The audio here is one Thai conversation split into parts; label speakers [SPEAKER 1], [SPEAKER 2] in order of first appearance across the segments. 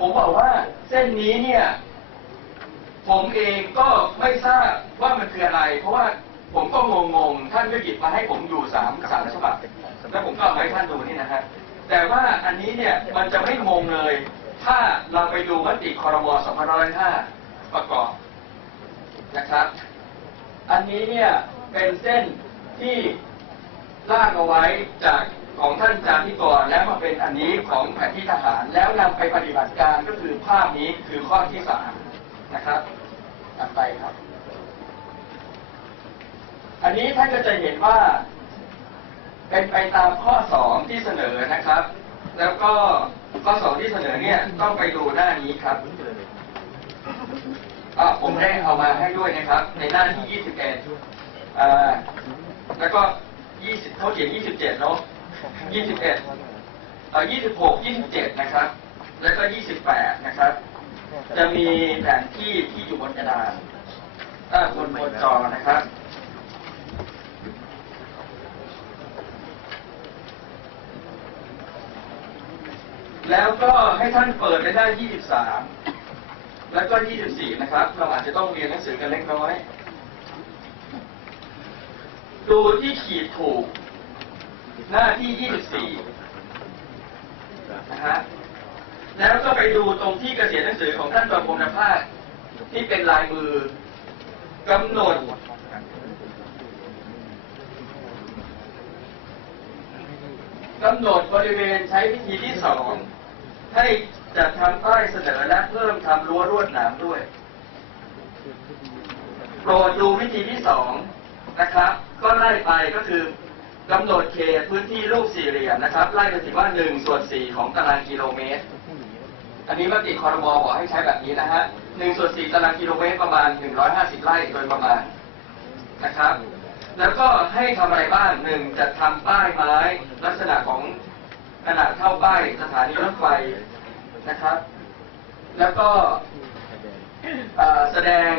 [SPEAKER 1] ผมบอกว่าเส้นนี้เนี่ย ผมเองก็ไม่ทราบว่ามันคืออะไร เพราะว่าผมก็งงๆท่านก็หยิบมาให้ผมอยู่สามสามฉบับแล้วผมก็เอามาให้ท่านดูนี่นะฮะแต่ว่าอันนี้เนี่ยมันจะไม่งงเลย ถ้าเราไปดูมติคอรมอ2505 ประกอบนะครับ อันนี้เนี่ยเป็นเส้นที่ลากเอาไว้จาก ของท่านจาธิกรแล้วมาเป็นอันนี้ของแผนที่ทหาร แล้วนำไปปฏิบัติการก็คือภาพนี้คือข้อที่สามนะครับอันไปครับ อันนี้ท่านก็จะเห็นว่า เป็นไปตามข้อสองที่เสนอนะครับ แล้วก็ข้อสองที่เสนอเนี่ยต้องไปดูหน้านี้ครับอ่าผมได้เอามาให้ด้วยนะครับ ในหน้าที่ 21อ่าแล้วก็ 20เขาเขียน27 เนาะ 21เอ็ดเอ่อ26 27นะครับ แล้วก็28นะครับ จะมีแผนที่ที่อยู่บนกระดานอ่าบนบนจอนะครับ แล้วก็ให้ท่านเปิดในหน้า23แล้วก็ 24 นะครับ เราอาจจะต้องเรียนหนังสือกันเล็กน้อย ดูที่ขีดถูก หน้าที่ 24 นะฮะ แล้วก็ไปดูตรงที่เกษียณหนังสือของท่านประพรมนภาสที่เป็นลายมือกำหนดกำหนดบริเวณใช้วิธีที่สองให้จัดทำป้ายเสนอและเพิ่มทำรั้วรวดหนามด้วย โปรดดูวิธีที่สองนะครับ ก็ไล่ไปก็คือ กำหนดเขตพื้นที่รูปสี่เหลี่ยมนะครับไล่ไปถึงว่าหนึ่งส่วนสี่ของตารางกิโลเมตร อันนี้มติคอรมอบอกให้ใช้แบบนี้นะฮะหนึ่งส่วนสี่ตารางกิโลเมตรประมาณหนึ่งร้อยห้าสิบไร่โดยประมาณนะครับ แล้วก็ให้ทำอะไรบ้างหนึ่งจัดทำป้ายไม้ลักษณะของขนาดเท่าป้ายสถานีรถไฟนะครับ แล้วก็แสดง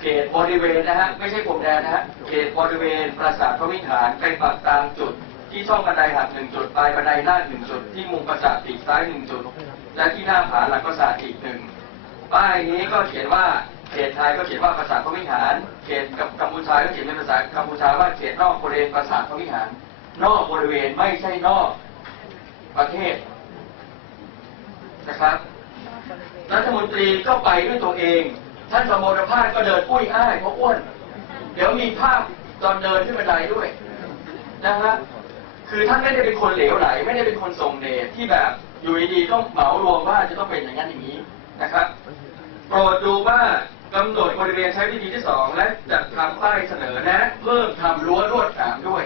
[SPEAKER 1] เขตบริเวณนะฮะไม่ใช่ผมแดนนะฮะเขตบริเวณปราสาทพระวิหารไปปักตามจุด ที่ช่องบันไดหักหนึ่งจุดปลายบันไดหน้าหนึ่งจุด ที่มุมปราสาทปีกซ้ายหนึ่งจุด และที่หน้าผาหลังปราสาทอีกหนึ่งป้ายนี้ก็เขียนว่าเขตไทยก็เขียนว่าปราสาทพระวิหาร เขตกับกัมพูชาก็เขียนเป็นภาษากัมพูชาว่าเขตนอกบริเวณปราสาทพระวิหาร นอกบริเวณไม่ใช่นอกประเทศนะครับรัฐมนตรีก็ไปด้วยตัวเอง ท่านสมรภาพก็เดินปุ้ยอ้ายเพราะอ้วน เดี๋ยวมีภาพตอนเดินขึ้นบันไดด้วยนะฮะคือท่านไม่ได้เป็นคนเหลวไหล ไม่ได้เป็นคนส่งเดชที่แบบอยู่ดีๆต้องเหมารวมว่าจะต้องเป็นอย่างนั้นอย่างนี้นะครับโปรดดูว่ากำหนดบริเวณใช้วิธีที่สองและจัดทำป้ายเสนอแนะเพิ่มทำรั้วลวดหนามด้วย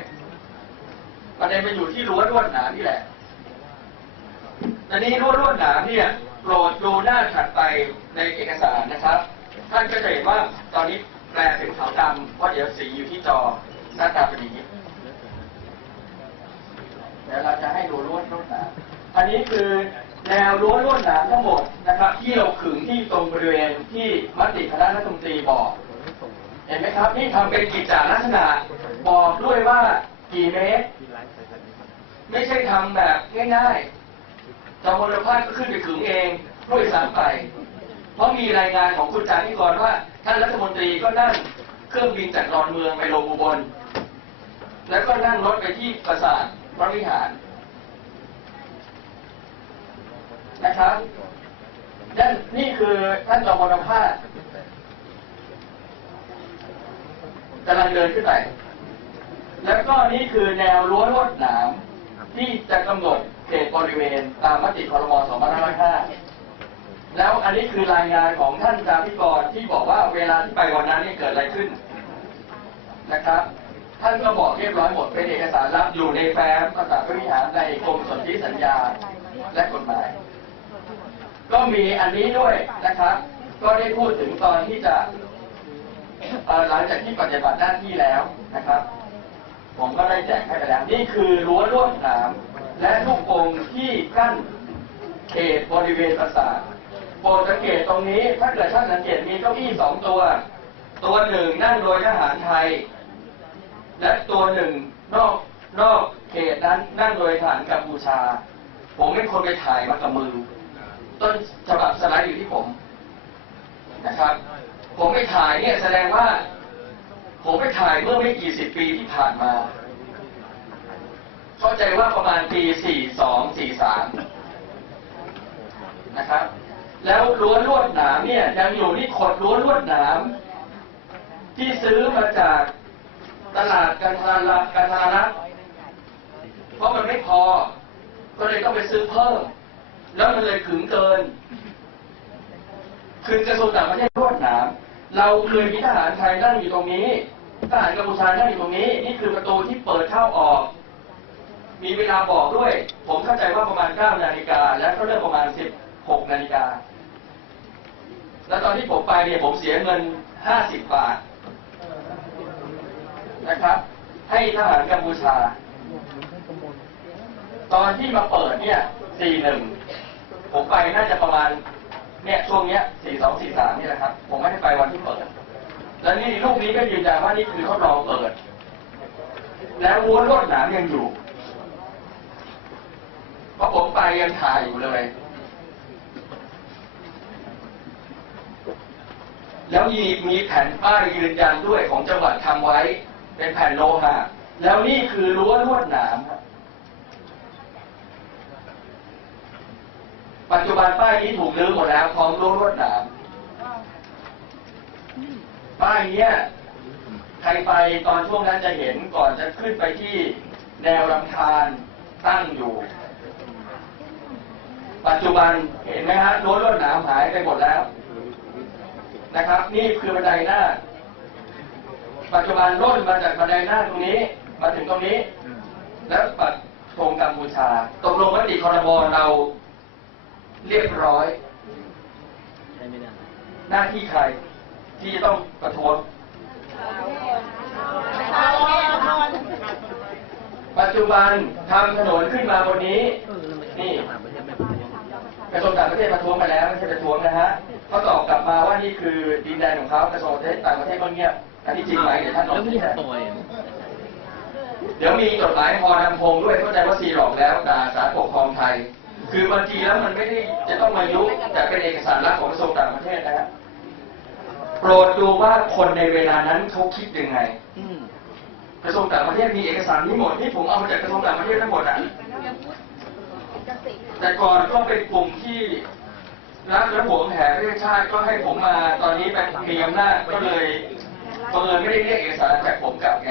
[SPEAKER 1] ประเด็นมันอยู่ที่รั้วลวดหนามนี่แหละอันนี้รั้วลวดหนามเนี่ยโปรดดูหน้าถัดไปในเอกสารนะครับ ท่านก็จะเห็นว่าตอนนี้แปลเป็นขาวดำเพราะเดี๋ยวสีอยู่ที่จอหน้าตาเป็นอย่างนี้เดี๋ยวเราจะให้ดูรั้วลวดหนามอันนี้คือแนวรั้วลวดหนามทั้งหมดนะครับ ที่เราขึงที่ตรงบริเวณที่มติคณะรัฐมนตรีบอก เห็นไหมครับนี่ทำเป็นกิจจาลักษณะบอกด้วยว่ากี่เมตร ไม่ใช่ทำแบบง่ายๆจอมพลภาพก็ขึ้นไปขึงเองด้วยซ้ำไป เพราะมีรายงานของคุณจาธิกรว่าท่านรัฐมนตรีก็นั่งเครื่องบินจากดอนเมืองไปลงอุบล แล้วก็นั่งรถไปที่ปราสาทพระวิหารนะครับนั่นนี่คือท่านจอมพลภาพกำลังเดินขึ้นไป แล้วก็นี่คือแนวรั้วลวดหนามที่จะกำหนดเขตบริเวณตามมติครม2505 แล้วอันนี้คือรายงานของท่านจาพิกรที่บอกว่าเวลาที่ไปวันนั้นนี่เกิดอะไรขึ้นนะครับ ท่านก็บอกเรียบร้อยหมดเป็นเอกสารลับอยู่ในแฟ้มภาษาพระวิหารในกรมสนธิสัญญาและกฎหมาย ก็มีอันนี้ด้วยนะครับ ก็ได้พูดถึงตอนที่จะหลังจากที่ปฏิบัติหน้าที่แล้วนะครับ ผมก็ได้แจกให้ไปแล้ว นี่คือรั้วลวดหนามและลูกองค์ที่กั้นเขตบริเวณปราสาท โปรดสังเกตตรงนี้ ถ้าเกิดท่านสังเกตมีเก้าอี้สองตัว ตัวหนึ่งนั่งโดยทหารไทย และตัวหนึ่งนอกนอกเขตนั้นนั่งโดยทหารกัมพูชา ผมเป็นคนไปถ่ายมากับมือ ต้นฉบับสไลด์อยู่ที่ผมนะครับ ผมไปถ่ายเนี่ยแสดงว่า ผมไปถ่ายเมื่อไม่กี่สิบปีที่ผ่านมา เข้าใจว่าประมาณปี 42 43 นะครับ แล้วรั้วนลวดหนามเนี่ยยังอยู่ที่ขดรั้วนลวดหนามที่ซื้อมาจากตลาดกันทารากันทารักเพราะมันไม่พอ ก็เลยต้องไปซื้อเพิ่ม แล้วมันเลยขึงเกิน คือกระทรวงต่างประเทศลวดหนามเราเคยมีทหารไทยนั่งอยู่ตรงนี้ทหารกัมพูชานั่งอยู่ตรงนี้ นี่คือประตูที่เปิดเข้าออก มีเวลาบอกด้วย ผมเข้าใจว่าประมาณ9นาฬิกา และก็เริ่มประมาณ 6นาฬิกา แล้วตอนที่ผมไปเนี่ยผมเสียเงิน 50 บาทนะครับ ให้ทหารกัมพูชา ตอนที่มาเปิดเนี่ย41ผมไปน่าจะประมาณเนี่ยช่วงเนี้ย42 43นี่แหละครับ ผมไม่ได้ไปวันที่เปิด แล้วนี่รูปนี้ก็ยืนยันว่านี่คือทดลองเปิด แล้ววัวลวดหนามยังอยู่เพราะผมไปยังถ่ายอยู่เลย แล้วมีมีแผ่นป้ายยืนยันด้วยของจังหวัดทำไว้ เป็นแผ่นโลหะแล้วนี่คือรั้วลวดหนามปัจจุบันป้ายนี้ถูกรื้อหมดแล้วพร้อมรั้วลวดหนามป้ายเนี้ยใครไปตอนช่วงนั้นจะเห็นก่อนจะขึ้นไปที่แนวลำธารตั้งอยู่ ปัจจุบันเห็นไหมฮะรั้วลวดหนามหายไปหมดแล้ว นะครับ นี่คือบันไดหน้า ปัจจุบันร่นมาจากบันไดหน้าตรงนี้ มาถึงตรงนี้ แล้วปัดธงกัมพูชา ตกลงมติคอรมอเราเรียบร้อย หน้าที่ใคร ที่จะต้องประท้วงปัจจุบันทำถนนขึ้นมาบนนี้ นี่กระทรวงต่างประเทศประท้วงไปแล้วไม่ใช่ประท้วงนะฮะ เขาตอบกลับมาว่านี่คือดินแดนของเขากระทรวงต่างประเทศเมื่อเงียบอันนี้จริงไหมเดี๋ยวท่านลอง
[SPEAKER 2] แล้วไม่
[SPEAKER 1] ชี้
[SPEAKER 2] ได้
[SPEAKER 1] แจง
[SPEAKER 2] ปล่อย
[SPEAKER 1] เดี๋ยวมีจดหมายพรนำพงด้วยเข้าใจว่าซีหลอกแล้วด่าสารปกครองไทย คือบางทีแล้วมันไม่ได้จะต้องมายุแต่เป็นเอกสารลับของกระทรวงต่างประเทศนะฮะโปรดดูว่าคนในเวลานั้นเขาคิดยังไงกระทรวงต่างประเทศมีเอกสารนี้หมดที่ผมเอามาจากกระทรวงต่างประเทศทั้งหมดอะแต่ก่อนก็เป็นกลุ่มที่ รักและหวงแหนประเทศชาติก็ให้ผมมาตอนนี้เป็นมีอำนาจก็เลยบังเอิญไม่ได้เรียกเอกสารจากผมกลับไง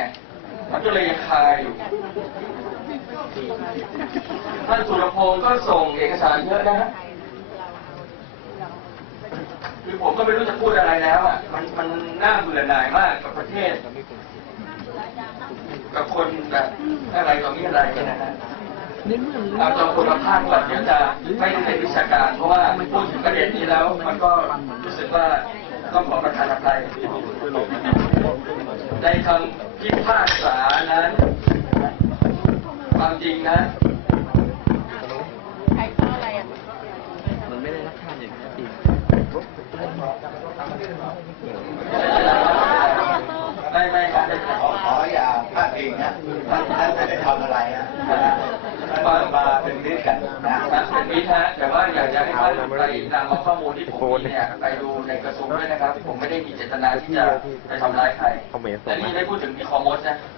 [SPEAKER 1] มันก็เลยยังคาอยู่ท่านสุรพงศ์ก็ส่งเอกสารเยอะนะฮะคือผมก็ไม่รู้จะพูดอะไรแล้วอะมันมันน่าเบื่อหน่ายมากกับประเทศ กับคนแบบอะไรต่อมีอะไรกันนะฮะ
[SPEAKER 2] เรา
[SPEAKER 1] ตัวคุณภาพก่อนเดี๋ยวจะไม่ได้เป็นวิชาการ เพราะว่าพูดถึงประเด็นนี้แล้ว มันก็รู้สึกว่าต้องขอประทานอภัยในคำพิพากษานั้นความจริงนะ
[SPEAKER 2] มันไม่ได้รักท่านอย่างแท้จริง
[SPEAKER 1] ไม่ไม่ครับ
[SPEAKER 3] ขอขออย่าพลาดพิงนะท่านท่านไม่ได้ทำอะไรนะท่านมามาเป็นมิตรกันนะ
[SPEAKER 1] ครับเป็น มิตรฮะแต่ว่าอยากจะให้ท่านไปนำเอาข้อมูลที่ผมมีเนี่ยไปดูในกระทรวงด้วยนะครับ ผมไม่ได้มีเจตนาที่จะไปทำร้ายใครแต่นี่ได้พูดถึงมีคอมมสนะ
[SPEAKER 3] อะไรนะ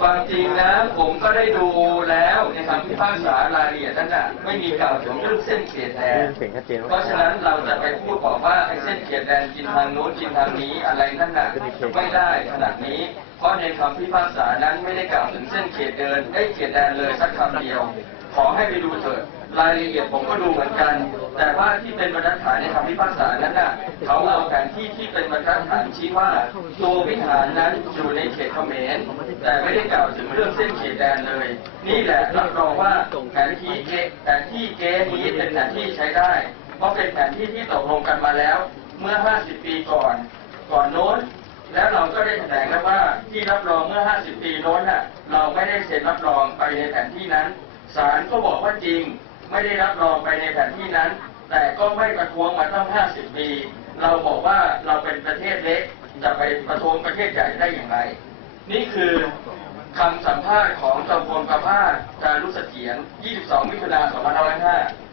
[SPEAKER 1] ความจริงนะผมก็ได้ดูแล้วในคำพิพากษารายละเอียดนั้นน่ะไม่มีกล่าวถึงเรื่องเส้นเขตแดน
[SPEAKER 4] เสียงชัดเจน
[SPEAKER 1] เพราะฉะนั้นเราจะไปพูดบอกว่าไอ้เส้นเขตแดนกินทางโน้นกินทางนี้อะไรนั่นน่ะไม่ได้ขนาดนี้ เพราะในคำพิพากษานั้นไม่ได้กล่าวถึงเส้นเขตเดินไอ้เขตแดนเลยสักคำเดียว ขอให้ไปดูเถิด รายละเอียดผมก็ดูเหมือนกัน แต่ว่าที่เป็นบรรทัดฐานในคำพิพากษานั้นน่ะเขาเอาแผนที่ที่เป็นบรรทัดฐานชี้ว่าตัววิหารนั้นอยู่ในเขตเขมรแต่ไม่ได้กล่าวถึงเรื่องเส้นเขตแดนเลย นี่แหละรับรองว่าแผนที่เกแผนที่เกนี้เป็นแผนที่ใช้ได้ เพราะเป็นแผนที่ที่ตกลงกันมาแล้ว เมื่อ 50 ปีก่อน ก่อนโน้นแล้วเราก็ได้แถลงแล้วว่าที่รับรองเมื่อ 50 ปีโน้นน่ะเราไม่ได้เซ็นรับรองไปในแผนที่นั้นศาลก็บอกว่าจริง ไม่ได้รับรองไปในแผนที่นั้น แต่ก็ไม่ประท้วงมาตั้ง 50 ปี เราบอกว่าเราเป็นประเทศเล็ก จะไปประท้วงประเทศใหญ่ได้อย่างไร นี่คือคำสัมภาษณ์ของจอมพลประภาสจารุเสถียร 22 มิถุนา2505